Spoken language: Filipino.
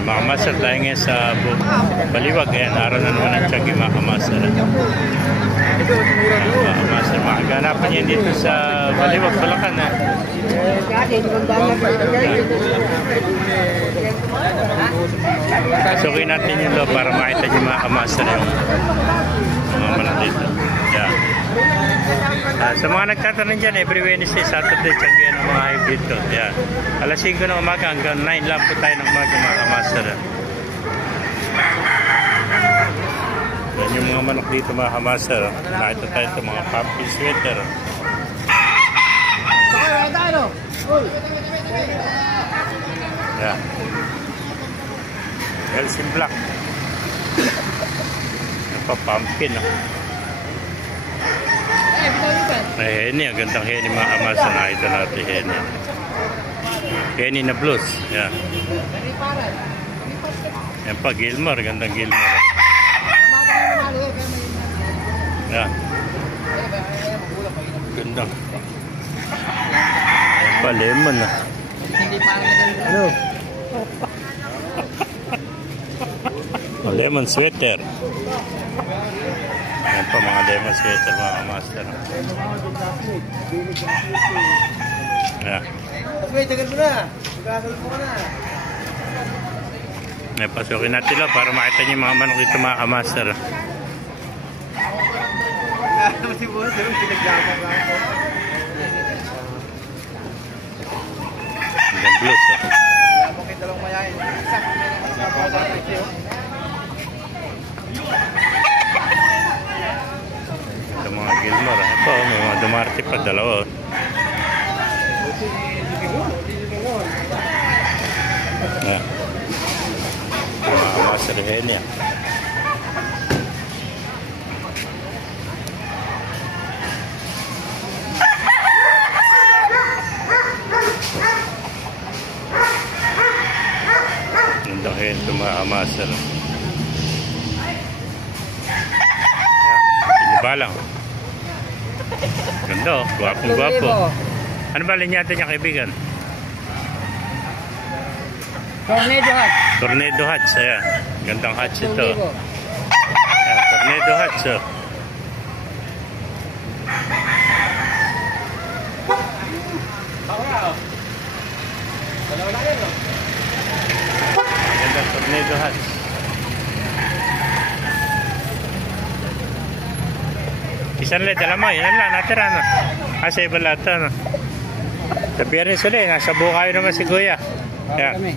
Mga master tayo ngayon sa Baliwag. Ayan, araw na naman ang tiyagi mga kamaster. Mga master, makaganapan niya dito sa Baliwag, Bulacan. Pasukin natin yung loob para makita niyo mga kamaster yung mga manok dito. Yan. Sa mga nagtatanong dyan, every Wednesday, Saturday, tiyagi ng mga hybrid to. Yan. Alas 5 ng umaga hanggang 9 lang po tayo ng umaga mga kamaster. Yan yung mga manok dito mga kamaster. Nakita tayo ito mga pumpkin sweater. Yan. Helsin black. Yan pa pumpkin. Heni, ang gandang heni mga kamaster. Nakita natin heni. Heni na blues. Yan. Yan pa Gilmore. Gandang Gilmore. Yan. Gandang. Yan pa lemon. Ano? Lemon sweater. Yan pa mga lemon sweater mga kamaster. Yan. May pasukin natin lang para makita niyo mga manok dito mga kamaster. Ang blues. Ito mga Gilmore. Ito may mga dumarte pa dalawa. Yan. Mga master heni. Gandang hen ito mga master. Balang. Ganda oh. Gwapong gwapo. Ano ba linyata niya kaibigan? Tornado Hatch. Tornado Hatch. Ayan. Gandang hatch ito. Ayan, Tornado Hatch. Oh. Gandang Tornado Hatch. Isang ulit, alam mo, yun lang, natira na. Sa iba lahat na. Sa biyernes ulit, nasa bukayo naman si Kuya. Yan.